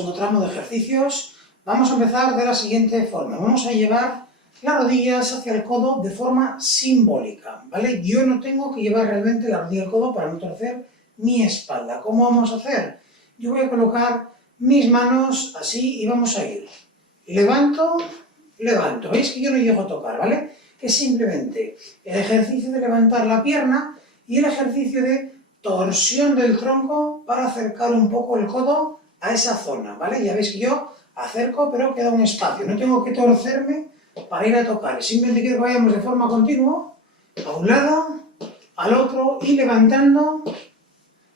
segundo tramo de ejercicios. Vamos a empezar de la siguiente forma. Vamos a llevar las rodillas hacia el codo de forma simbólica, ¿vale? Yo no tengo que llevar realmente la rodilla al codo para no torcer mi espalda. ¿Cómo vamos a hacer? Yo voy a colocar mis manos así y vamos a ir. Levanto, levanto. ¿Veis que yo no llego a tocar, ¿vale? Es simplemente el ejercicio de levantar la pierna y el ejercicio de torsión del tronco para acercar un poco el codo a esa zona, ¿vale? Ya veis que yo acerco, pero queda un espacio. No tengo que torcerme para ir a tocar. Simplemente quiero que vayamos de forma continua, a un lado, al otro, y levantando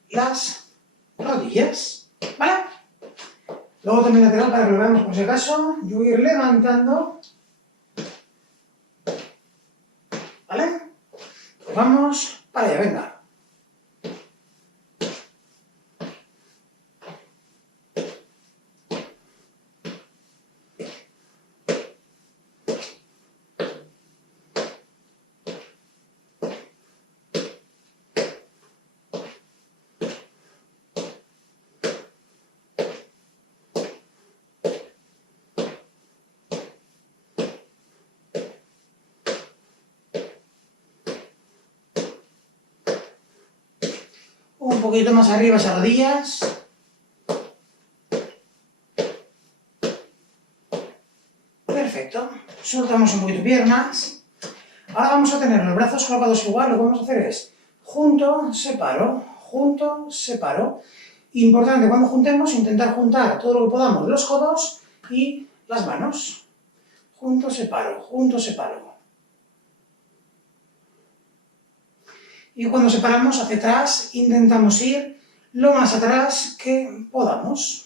las rodillas, ¿vale? Luego también lateral para que lo veamos por si acaso. Yo voy a ir levantando, ¿vale? Pues vamos para allá, venga. Un poquito más arriba esas rodillas. Perfecto. Soltamos un poquito piernas. Ahora vamos a tener los brazos colocados igual. Lo que vamos a hacer es junto, separo, junto, separo. Importante cuando juntemos, intentar juntar todo lo que podamos, los codos y las manos. Junto, separo, junto, separo. Y cuando separamos hacia atrás, intentamos ir lo más atrás que podamos.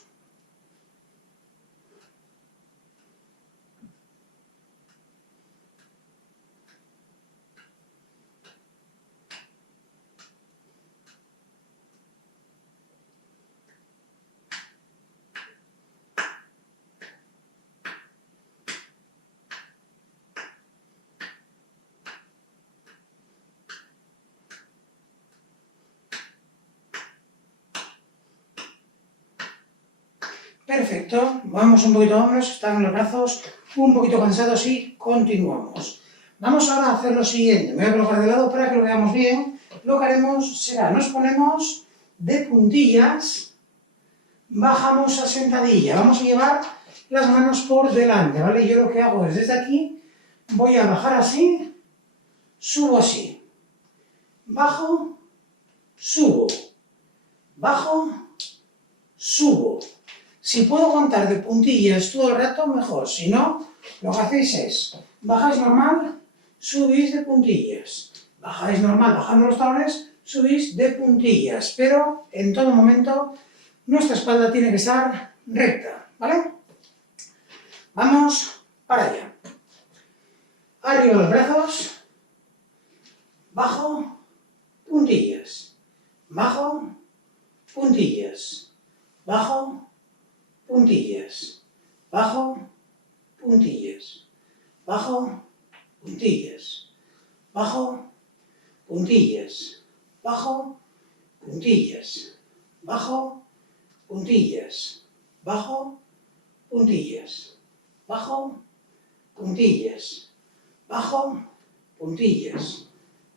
Perfecto, vamos un poquito a hombros, están los brazos un poquito cansados y continuamos. Vamos ahora a hacer lo siguiente, me voy a colocar de lado para que lo veamos bien. Lo que haremos será, nos ponemos de puntillas, bajamos a sentadilla, vamos a llevar las manos por delante, ¿vale? Yo lo que hago es desde aquí, voy a bajar así, subo así, bajo, subo, bajo, subo. Si puedo contar de puntillas todo el rato, mejor. Si no, lo que hacéis es, bajáis normal, subís de puntillas. Bajáis normal, bajando los talones, subís de puntillas. Pero, en todo momento, nuestra espalda tiene que estar recta, ¿vale? Vamos para allá. Arriba los brazos, bajo, puntillas. Bajo, puntillas. Bajo, puntillas, bajo, puntillas, bajo, puntillas, bajo, puntillas, bajo, puntillas, bajo, puntillas, bajo, puntillas, bajo, puntillas, bajo, puntillas,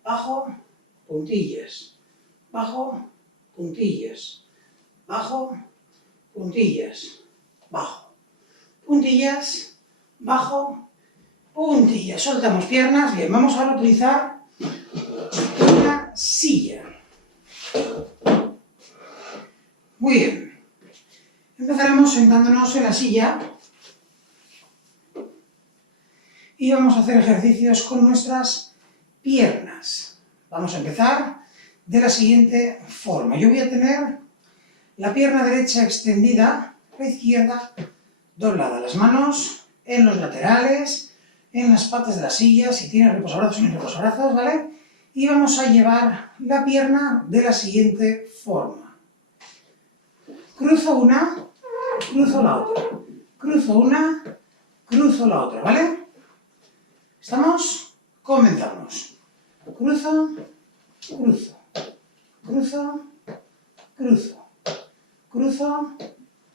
bajo, puntillas, bajo, puntillas, bajo, puntillas, bajo, puntillas, bajo, puntillas. Soltamos piernas. Bien, vamos ahora a utilizar una silla. Muy bien. Empezaremos sentándonos en la silla y vamos a hacer ejercicios con nuestras piernas. Vamos a empezar de la siguiente forma. Yo voy a tener la pierna derecha extendida, la izquierda doblada. Las manos en los laterales, en las patas de la silla, si tiene reposabrazos en los reposabrazos, ¿vale? Y vamos a llevar la pierna de la siguiente forma. Cruzo una, cruzo la otra. Cruzo una, cruzo la otra, ¿vale? ¿Estamos? Comenzamos. Cruzo, cruzo, cruzo, cruzo. Cruzo,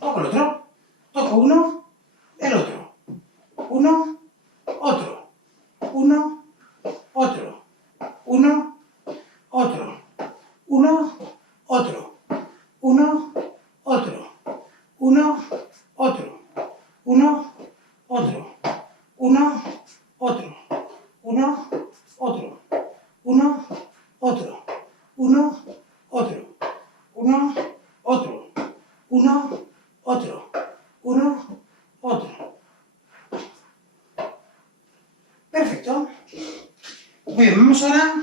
toco el otro, toco uno, el otro, uno, otro, uno, otro, uno, otro, uno, otro, uno, otro, uno, otro, uno, otro, uno, otro, uno, otro, uno, otro, uno, otro, uno, otro, uno, otro, uno, otro. Perfecto. Muy bien, vamos ahora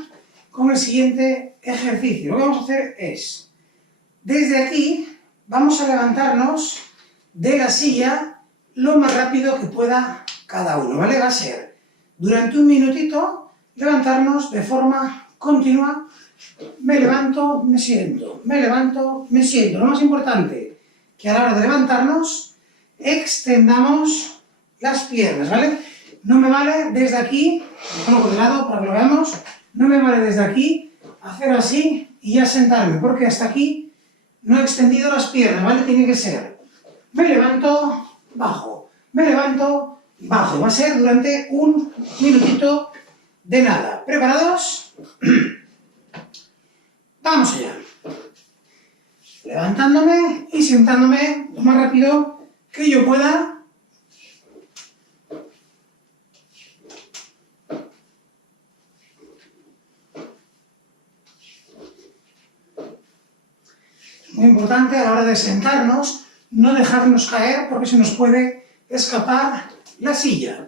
con el siguiente ejercicio. Lo que vamos a hacer es, desde aquí, vamos a levantarnos de la silla lo más rápido que pueda cada uno, ¿vale? Va a ser, durante un minutito, levantarnos de forma continua. Me levanto, me siento, me levanto, me siento. Lo más importante, que a la hora de levantarnos, extendamos las piernas, ¿vale? No me vale desde aquí, lo coloco de lado para que lo veamos, no me vale desde aquí hacer así y ya sentarme, porque hasta aquí no he extendido las piernas, ¿vale? Tiene que ser, me levanto, bajo, me levanto, bajo. Va a ser durante un minutito de nada. ¿Preparados? Vamos allá. Levantándome y sentándome lo más rápido que yo pueda. Muy importante a la hora de sentarnos, no dejarnos caer porque se nos puede escapar la silla.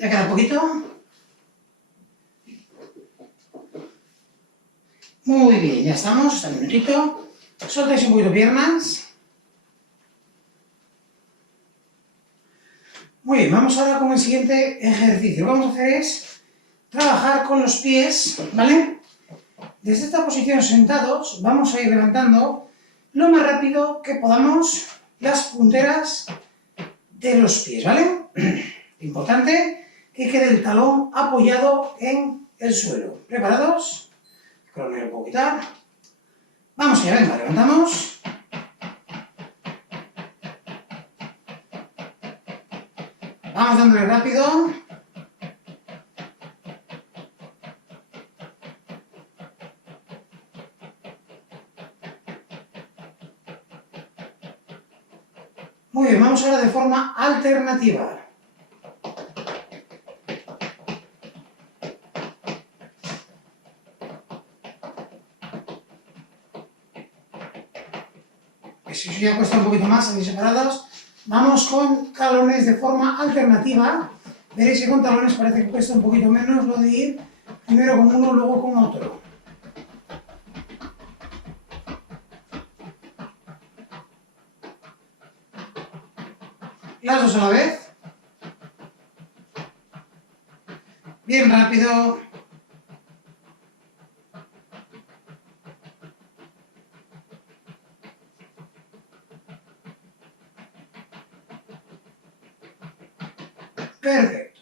¿Ya queda poquito? Muy bien, ya estamos, hasta un minutito. Soltáis un poquito piernas. Muy bien, vamos ahora con el siguiente ejercicio. Lo que vamos a hacer es trabajar con los pies, ¿vale? Desde esta posición sentados vamos a ir levantando lo más rápido que podamos las punteras de los pies, ¿vale? Importante que quede el talón apoyado en el suelo. ¿Preparados? Creo que me lo puedo quitar. Vamos allá, venga, levantamos. Vamos dándole rápido. Muy bien, vamos ahora de forma alternativa. Si eso ya cuesta un poquito más, aquí separados. Vamos con talones de forma alternativa. Veréis que con talones parece que cuesta un poquito menos lo de ir primero con uno, luego con otro. Las dos a la vez. Bien rápido. Perfecto.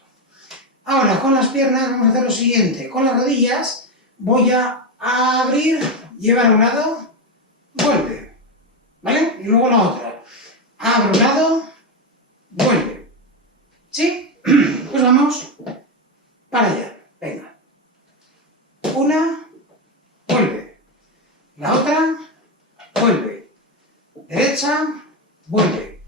Ahora con las piernas vamos a hacer lo siguiente. Con las rodillas voy a abrir, llevar a un lado, vuelve. ¿Vale? Y luego la otra. Abro un lado, vuelve. ¿Sí? Pues vamos para allá. Venga. Una, vuelve. La otra, vuelve. Derecha, vuelve.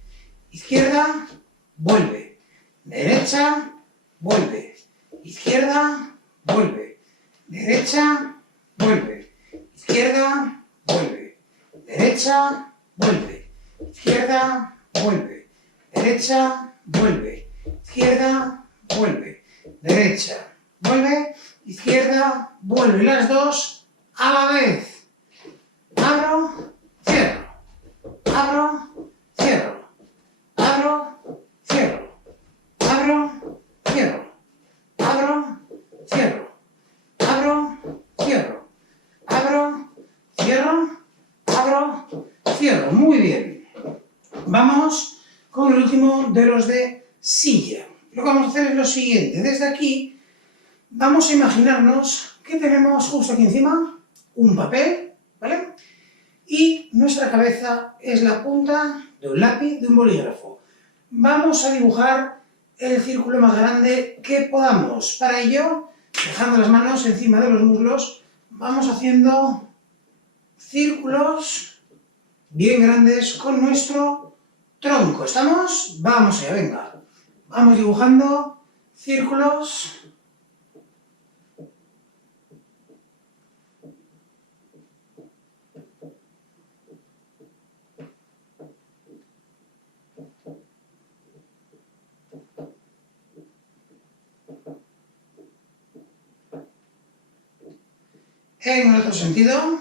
Izquierda, vuelve. Derecha, vuelve. Izquierda, vuelve. Derecha, vuelve. Izquierda, vuelve. Derecha, vuelve. Izquierda, vuelve. Derecha, vuelve. Izquierda, vuelve. Derecha, vuelve. Izquierda, vuelve. Las dos a la vez. Abro, cierro. abro, cierro, abro, cierro, abro, cierro, abro, cierro, abro, cierro, abro, cierro, abro, cierro. Muy bien. Vamos con el último de los de silla. Lo que vamos a hacer es lo siguiente. Desde aquí vamos a imaginarnos que tenemos justo aquí encima un papel, ¿vale? Y nuestra cabeza es la punta de un lápiz, de un bolígrafo. Vamos a dibujar el círculo más grande que podamos. Para ello, dejando las manos encima de los muslos, vamos haciendo círculos bien grandes con nuestro tronco. ¿Estamos? Vamos allá, venga. Vamos dibujando círculos. En el otro sentido.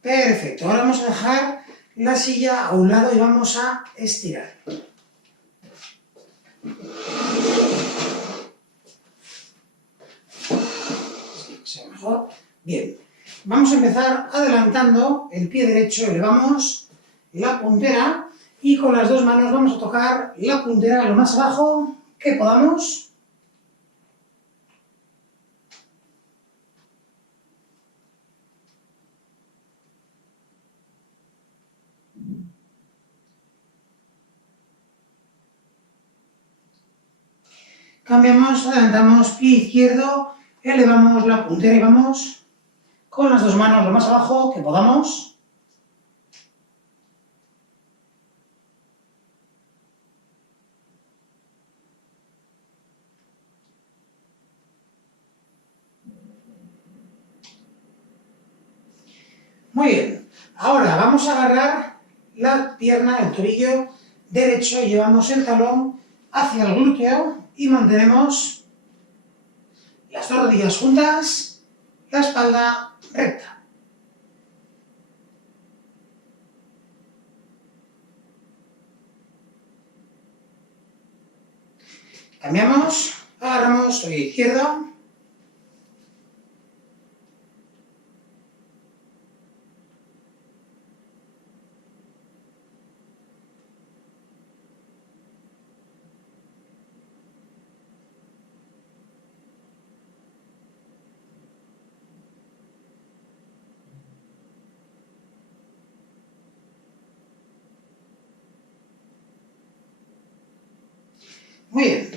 Perfecto, ahora vamos a dejar la silla a un lado y vamos a estirar. Mejor. Bien, vamos a empezar adelantando el pie derecho, elevamos la puntera y con las dos manos vamos a tocar la puntera lo más abajo que podamos. Cambiamos, adelantamos, pie izquierdo, elevamos la puntera y vamos con las dos manos lo más abajo que podamos. Muy bien, ahora vamos a agarrar la pierna, el tobillo derecho, llevamos el talón hacia el glúteo y mantenemos las dos rodillas juntas, la espalda recta. Cambiamos, agarramos tobillo izquierdo. Muy bien,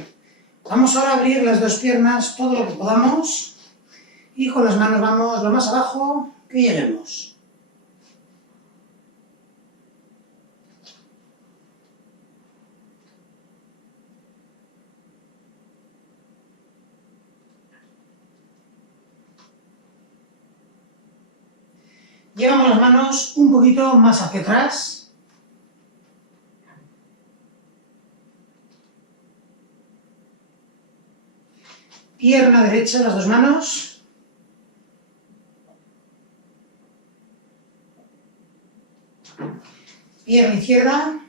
vamos ahora a abrir las dos piernas todo lo que podamos y con las manos vamos lo más abajo que lleguemos. Llevamos las manos un poquito más hacia atrás. Pierna derecha, las dos manos. Pierna izquierda.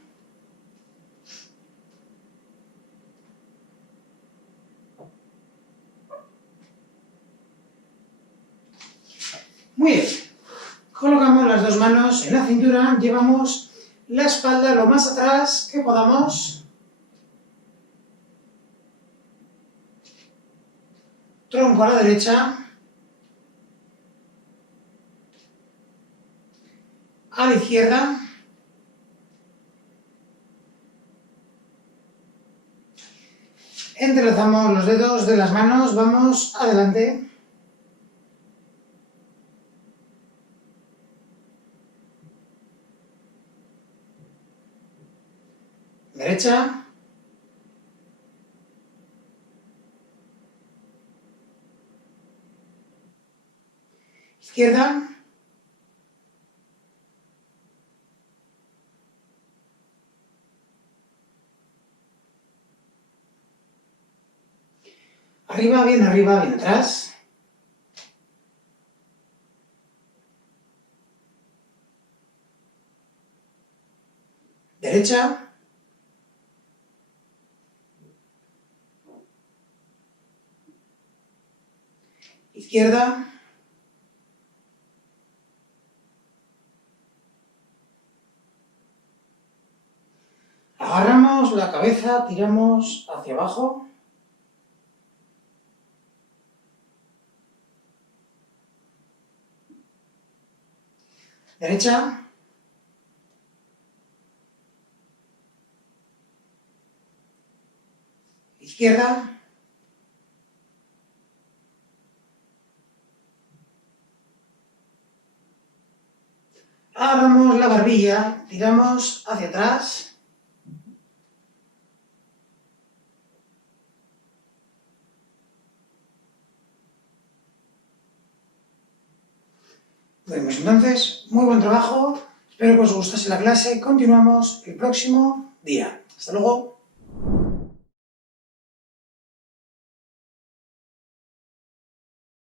Muy bien. Colocamos las dos manos en la cintura, llevamos la espalda lo más atrás que podamos. Tronco a la derecha. A la izquierda. Entrelazamos los dedos de las manos, vamos adelante. derecha, izquierda, arriba, bien atrás, derecha, izquierda, agarramos la cabeza, tiramos hacia abajo, derecha, izquierda, agarramos la barbilla, tiramos hacia atrás, pues entonces, muy buen trabajo, espero que os gustase la clase, continuamos el próximo día. Hasta luego.